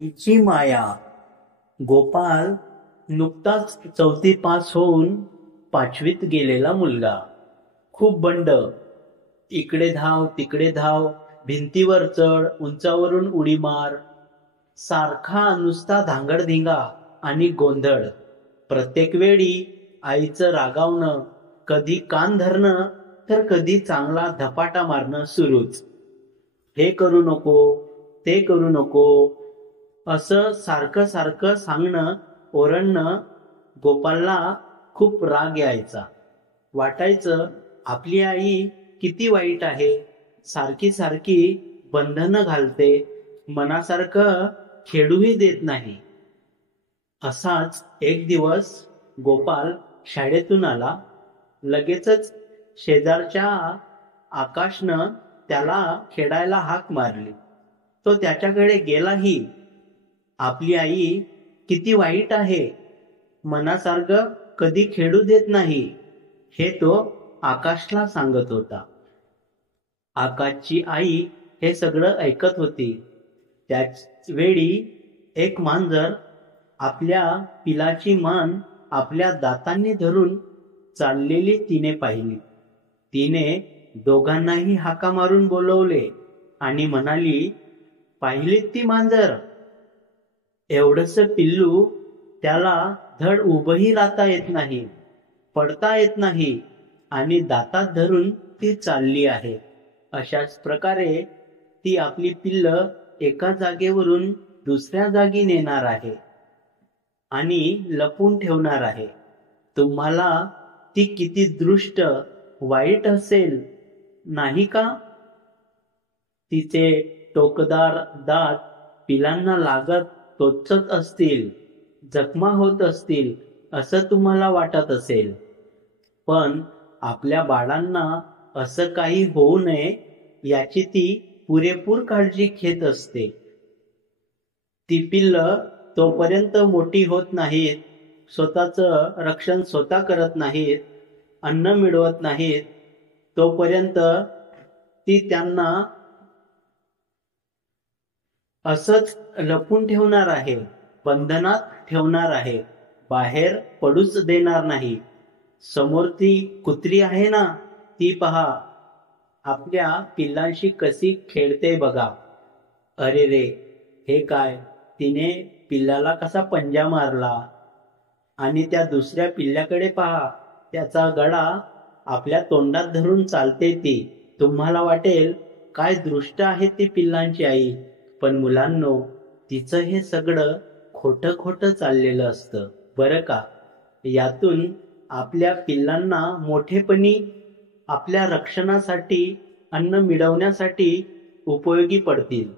हिची माया. गोपाल नुकताच 4थी पास होऊन 5वीत गेलेला मुलगा. खूप बंड. इकडे धाव तिकडे धाव, भिंतीवर चढ, उंचावरून उडी मार. सारखा नुसता धांगडधिंगा आणि गोंधळ. प्रत्येक वेळी आईचं रागावणं, कधी कान धरणं तर कधी चांगला धपाटा मारणं सुरूच. हे करू नको, ते करू नको असं सारखं सारखं सांगणं, ओरडणं. गोपालला खूप राग यायचा. वाटायचं आपली आई किती वाईट आहे. सारखी सारखी बंधनं घालते, मनासारखं खेळूही देत नाही. असाच एक दिवस गोपाल शाळेतून आला. लगेचच शेजारच्या आकाशनं त्याला खेळायला हाक मारली. तो त्याच्याकडे गेलाही. आपली आई किती वाईट आहे, मनासारखं कधी खेळू देत नाही, हे तो आकाशला सांगत होता. आकाशची आई हे सगळं ऐकत होती. त्याच वेळी एक मांजर आपल्या पिलाची मान आपल्या दातांनी धरून चाललेली तिने पाहिली. तिने दोघांनाही हाका मारून बोलवले आणि म्हणाली, पाहिलीत ती मांजर? एवढंसं पिल्लू, त्याला धड उभंही राहता येत नाही, पडता येत नाही आणि दातात धरून ती चालली आहे. अशाच प्रकारे ती आपली पिल्लं एका जागेवरून दुसऱ्या जागी नेणार आहे आणि लपून ठेवणार आहे. तुम्हाला ती किती दृष्ट, वाईट असेल, नाही का? तिचे टोकदार दात पिलांना लागत टोचत असतील, जखमा होत असतील असं तुम्हाला वाटत असेल. पण आपल्या बाळांना असं काही होऊ नये याची ती पुरेपूर काळजी घेत असते. ती पिल्लं तोपर्यंत मोठी होत नाहीत, स्वतःचं रक्षण स्वतः करत नाहीत, अन्न मिळवत नाहीत, तोपर्यंत ती त्यांना असंच लपून ठेवणार आहे, बंधनात ठेवणार आहे, बाहेर पडूच देणार नाही. समोर ती कुत्री आहे ना, ती पहा, आपल्या पिल्लांशी कशी खेळते बघा. अरे रे, हे काय, तिने पिल्लाला कसा पंजा मारला. आणि त्या दुसऱ्या पिल्ल्याकडे पहा, त्याचा गळा आपल्या तोंडात धरून चालते ती. तुम्हाला वाटेल काय दृष्ट आहे ती पिल्लांची आई. पण मुलांनो, तिचं हे सगळं खोटं खोटं चाललेलं असतं बरं का. यातून आपल्या पिल्लांना मोठेपणी आपल्या रक्षणासाठी, अन्न मिळवण्यासाठी उपयोगी पडतील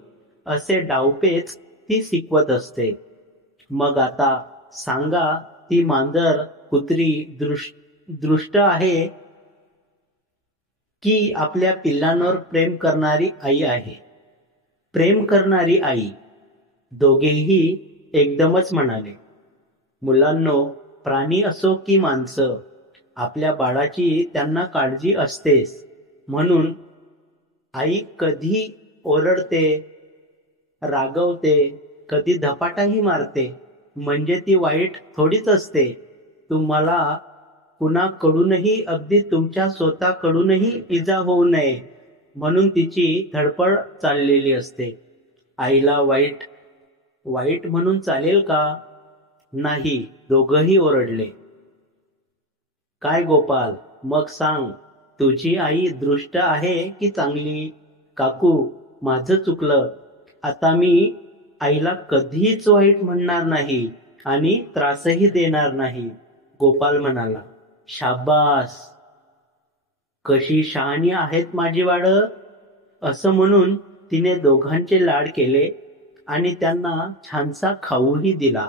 असे डावपेच ती शिकवत असते. मग आता सांगा, ती मांजर, कुत्री दृष्ट आहे की आपल्या पिल्लांवर प्रेम करणारी आई आहे? प्रेम करणारी आई. दोघेही एकदमच म्हणाले. मुलांनो, प्राणी असो की माणसं, आपल्या बाळाची त्यांना काळजी असतेच. म्हणून आई कधी ओरडते, रागवते, कधी धपाटाही मारते, म्हणजे ती वाईट थोडीच असते. तुम्हाला कुणाकडूनही, अगदी तुमच्या स्वतःकडूनही इजा होऊ नये म्हणून तिची धडपड चाललेली असते. आईला वाईट वाईट म्हणून चालेल का? नाही. दोघंही ओरडले. काय गोपाल, मग सांग, तुझी आई दृष्ट आहे की चांगली? काकू, माझं चुकलं. आता मी आईला कधीच वाईट म्हणणार नाही आणि त्रासही देणार नाही, गोपाल म्हणाला. शाबास, कशी शहाणी आहेत माझी बाळं. असं म्हणून तिने दोघांचे लाड केले आणि त्यांना छानसा खाऊही दिला.